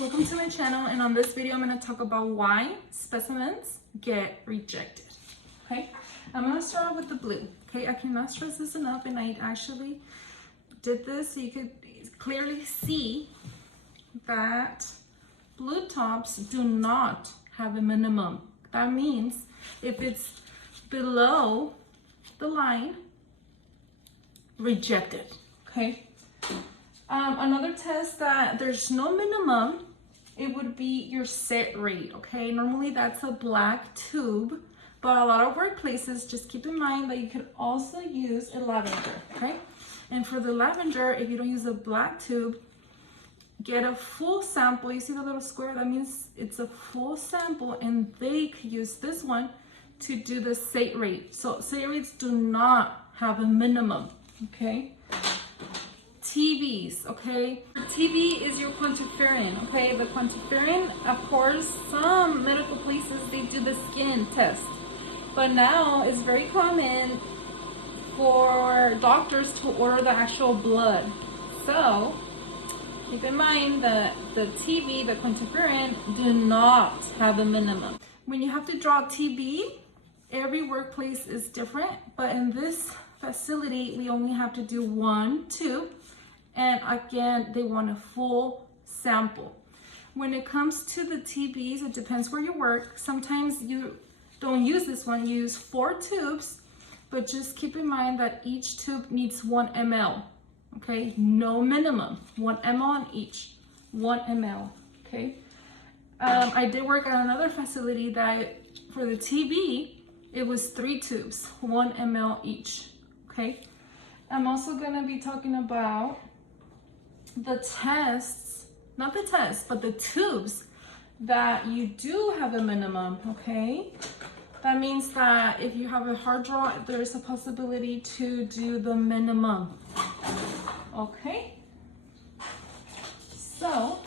welcome to my channel, and on this video I'm going to talk about why specimens get rejected. Okay, I'm going to start with the blue. Okay, I cannot stress this enough, and I actually did this so you could clearly see that blue tops do not have a minimum. That means if it's below the line, rejected. Okay. Another test that there's no minimum, it would be your set rate. Okay, normally that's a black tube, but a lot of workplaces, just keep in mind that you could also use a lavender. Okay, and for the lavender, if you don't use a black tube, get a full sample. You see the little square? That means it's a full sample, and they could use this one to do the set rate. So set rates do not have a minimum. Okay. TBs, okay? TB is your quantiferin, okay? The quantiferin, of course, some medical places, they do the skin test. But now it's very common for doctors to order the actual blood. So keep in mind that the TB, the quantiferin, do not have a minimum. When you have to draw TB, every workplace is different, but in this facility, we only have to do 1 tube. And again, they want a full sample. When it comes to the TBs, it depends where you work. Sometimes you don't use this one, you use 4 tubes, but just keep in mind that each tube needs 1 ml, okay? No minimum, 1 ml on each, 1 ml, okay? I did work at another facility that for the TB, it was 3 tubes, 1 ml each, okay? I'm also gonna be talking about the tests, not the tests, but the tubes that you do have a minimum, okay? That means that if you have a hard draw, there's a possibility to do the minimum, okay? So,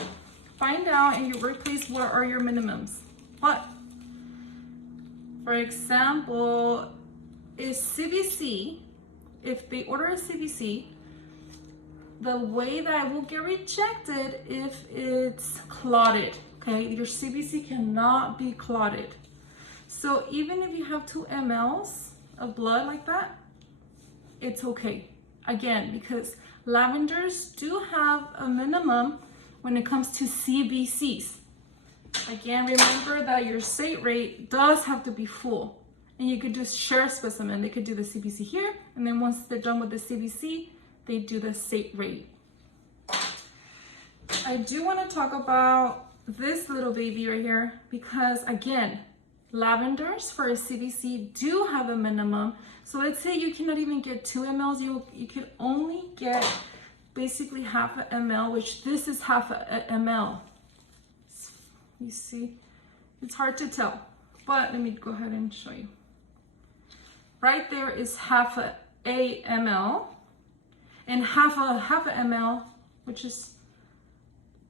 find out in your workplace what are your minimums. But, for example, is CBC, if they order a CBC, the way that it will get rejected if it's clotted, okay? Your CBC cannot be clotted. So even if you have 2 mLs of blood like that, it's okay. Again, because lavenders do have a minimum when it comes to CBCs. Again, remember that your set rate does have to be full. And you could just share specimen. They could do the CBC here, and then once they're done with the CBC, they do the set rate. I do want to talk about this little baby right here because, again, lavenders for a CBC do have a minimum. So let's say you cannot even get 2 mLs. You could only get basically half a ml, which this is half a ml. You see, it's hard to tell, but let me go ahead and show you. Right there is half a ml. And half a ml, which is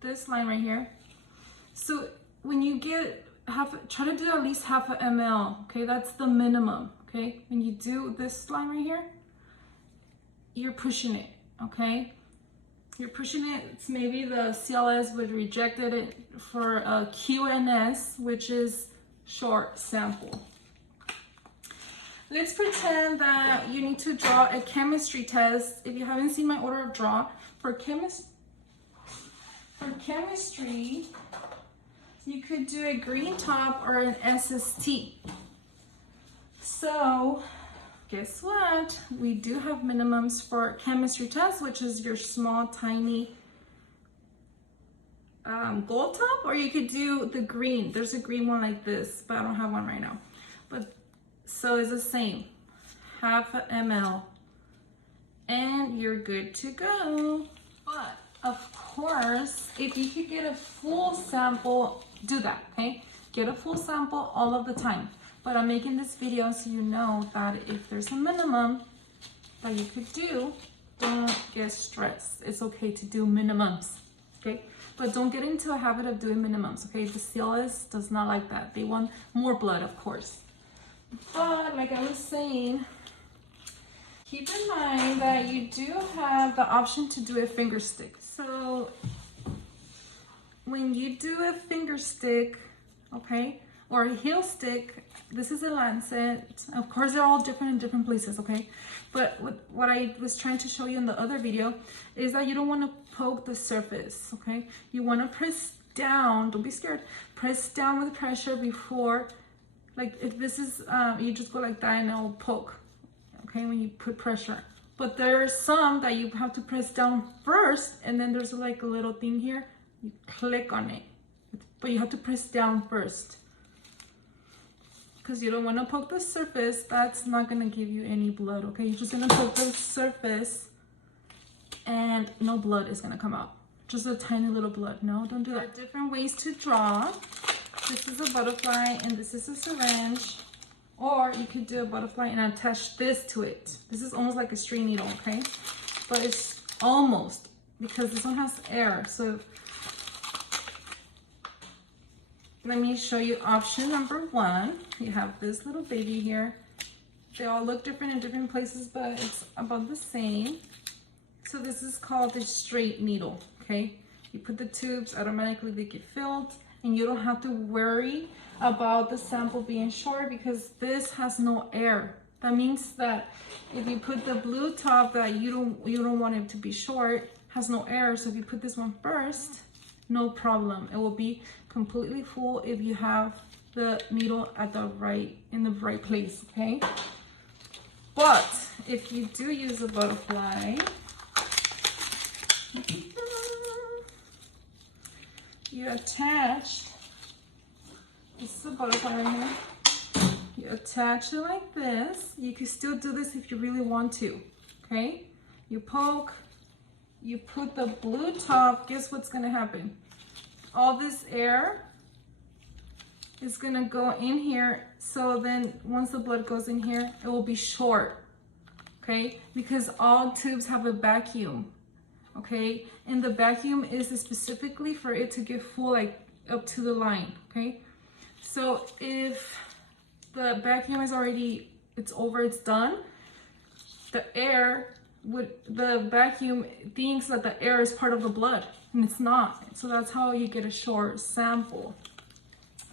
this line right here. So when you get try to do at least half a ml, okay? That's the minimum, okay? When you do this line right here, you're pushing it, okay? You're pushing it. It's maybe the CLS would rejected it for a QNS, which is short sample. Let's pretend that you need to draw a chemistry test. If you haven't seen my order of draw, for chemistry, you could do a green top or an SST. So, guess what? We do have minimums for chemistry test, which is your small, tiny gold top, or you could do the green. There's a green one like this, but I don't have one right now. But so it's the same, half a ml, and you're good to go. But of course, if you could get a full sample, do that, okay? Get a full sample all of the time. But I'm making this video so you know that if there's a minimum that you could do, don't get stressed. It's okay to do minimums, okay? But don't get into a habit of doing minimums, okay? The CLS does not like that. They want more blood, of course. But like I was saying, keep in mind that you do have the option to do a finger stick. So when you do a finger stick, okay, or a heel stick, this is a lancet. Of course, they're all different in different places, okay? But what I was trying to show you in the other video is that you don't want to poke the surface, okay? You want to press down, don't be scared. Press down with pressure before, like if this is, you just go like that and it'll poke, okay, when you put pressure. But there are some that you have to press down first, and then there's like a little thing here. You click on it, but you have to press down first because you don't want to poke the surface. That's not going to give you any blood, okay? You're just going to poke the surface and no blood is going to come out. Just a tiny little blood. No, don't do that. There are different ways to draw. This is a butterfly and this is a syringe. Or you could do a butterfly and attach this to it. This is almost like a string needle, okay? But it's almost, because this one has air. So let me show you option number one. You have this little baby here. They all look different in different places, but it's about the same. So this is called a straight needle, okay? You put the tubes, automatically they get filled, and you don't have to worry about the sample being short because this has no air. That means that if you put the blue top that you don't want it to be short, has no air. So if you put this one first, no problem. It will be completely full if you have the needle at in the right place, okay? But if you do use a butterfly, you attach, this is a butterfly right here. You attach it like this. You can still do this if you really want to, okay? You poke, you put the blue top, guess what's gonna happen? All this air is gonna go in here. So then once the blood goes in here, it will be short, okay? Because all tubes have a vacuum, okay? And the vacuum is specifically for it to get full, like up to the line, okay? So if the vacuum is already, it's done, the vacuum thinks that the air is part of the blood, and it's not. So that's how you get a short sample.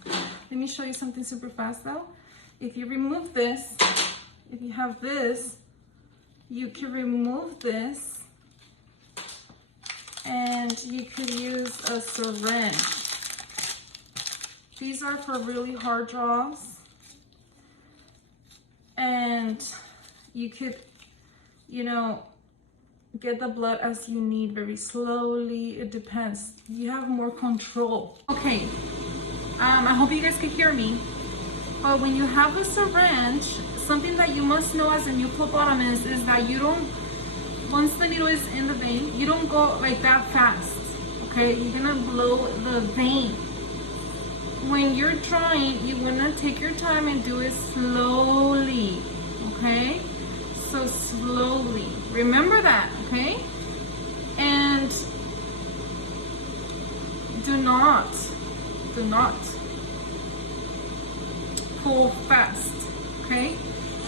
Let me show you something super fast though. If you remove this, if you have this, you can remove this and you could use a syringe. These are for really hard draws. And you could, get the blood as you need, very slowly. It depends. You have more control. Okay, I hope you guys can hear me. But when you have a syringe, something that you must know as a new phlebotomist is that you don't, once the needle is in the vein, you don't go like that fast, okay? You're gonna blow the vein. When you're drawing, you wanna take your time and do it slowly, okay? So slowly, remember that, okay? And do not pull fast, okay?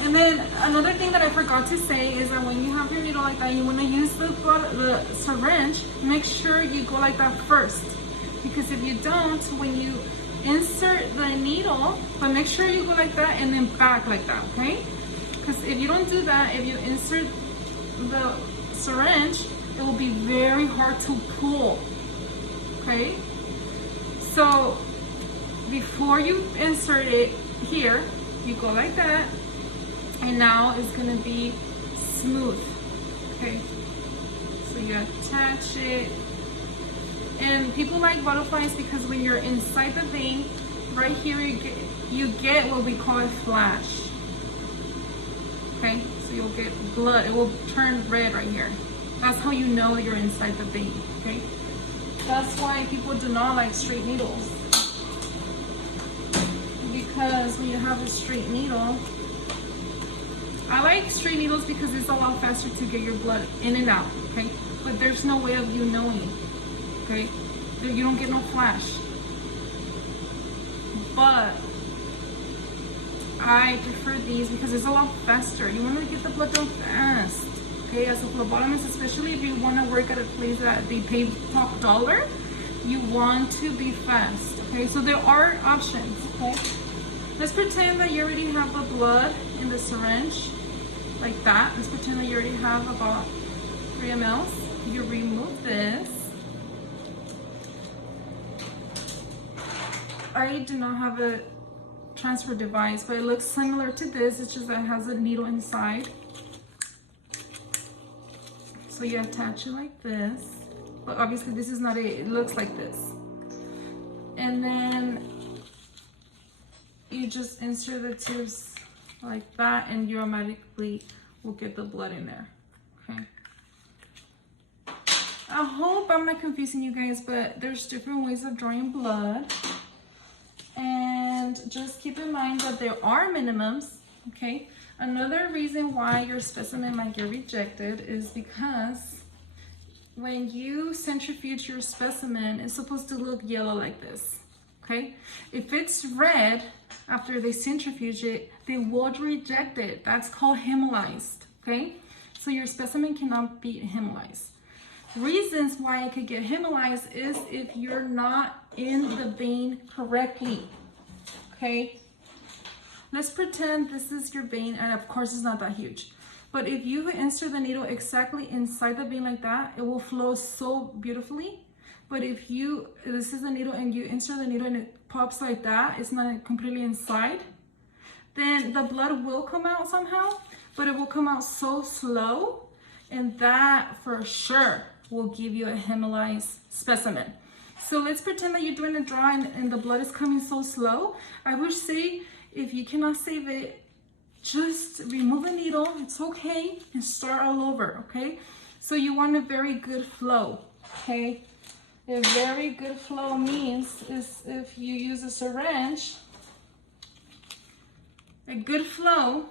And then another thing that I forgot to say is that when you have your needle like that, you want to use the syringe, make sure you go like that first, because if you don't, when you insert the needle, but make sure you go like that and then back like that, okay? Because if you don't do that, if you insert the syringe, it will be very hard to pull, okay? So before you insert it here, you go like that, and now it's gonna be smooth, okay? So you attach it, and people like butterflies because when you're inside the vein, right here you get what we call a flash, okay? So you'll get blood, it will turn red right here. That's how you know you're inside the vein, okay? That's why people do not like straight needles. Because when you have a straight needle, I like straight needles because it's a lot faster to get your blood in and out, okay? But there's no way of you knowing, okay? You don't get no flash. But I prefer these because it's a lot faster. You want to get the blood done fast, okay? As a phlebotomist, especially if you want to work at a place that they pay top dollar, you want to be fast. Okay, so there are options. Okay, let's pretend that you already have the blood in the syringe like that. Let's pretend that you already have about 3 ml. You remove this. I do not have a transfer device, but it looks similar to this. It's just that it has a needle inside. So you attach it like this, but obviously this is not it looks like this. And then you just insert the tubes like that, and you automatically will get the blood in there. Okay, I hope I'm not confusing you guys, but there's different ways of drawing blood. And just keep in mind that there are minimums. Okay, another reason why your specimen might get rejected is because when you centrifuge your specimen, it's supposed to look yellow like this. Okay, if it's red after they centrifuge it, they will reject it. That's called hemolyzed. Okay, so your specimen cannot be hemolyzed. Reasons why it could get hemolyzed is if you're not in the vein correctly. Okay, let's pretend this is your vein, and of course it's not that huge, but if you insert the needle exactly inside the vein like that, it will flow so beautifully. But if this is the needle and you insert the needle and it pops like that, it's not completely inside, then the blood will come out somehow, but it will come out so slow, and that for sure will give you a hemolyzed specimen. So let's pretend that you're doing a draw and the blood is coming so slow. I would say if you cannot save it, just remove the needle, it's okay, and start all over. Okay, so you want a very good flow. Okay, a very good flow means is if you use a syringe, a good flow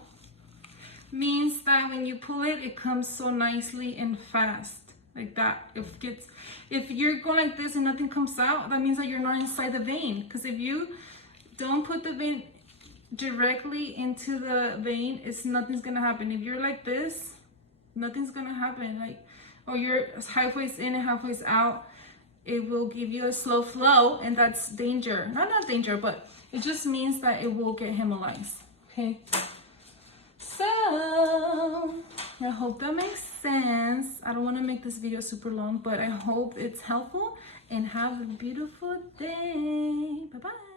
means that when you pull it, it comes so nicely and fast. Like that. If you're going like this and nothing comes out, that means that you're not inside the vein. Because if you don't put the vein directly into the vein, nothing's gonna happen. If you're like this, nothing's gonna happen. Like, or you're halfway in and halfway out, it will give you a slow flow, and that's danger. Not danger, but it just means that it will get hemolyzed. Okay. So I hope that makes sense. I don't want to make this video super long, but I hope it's helpful, and have a beautiful day. Bye bye.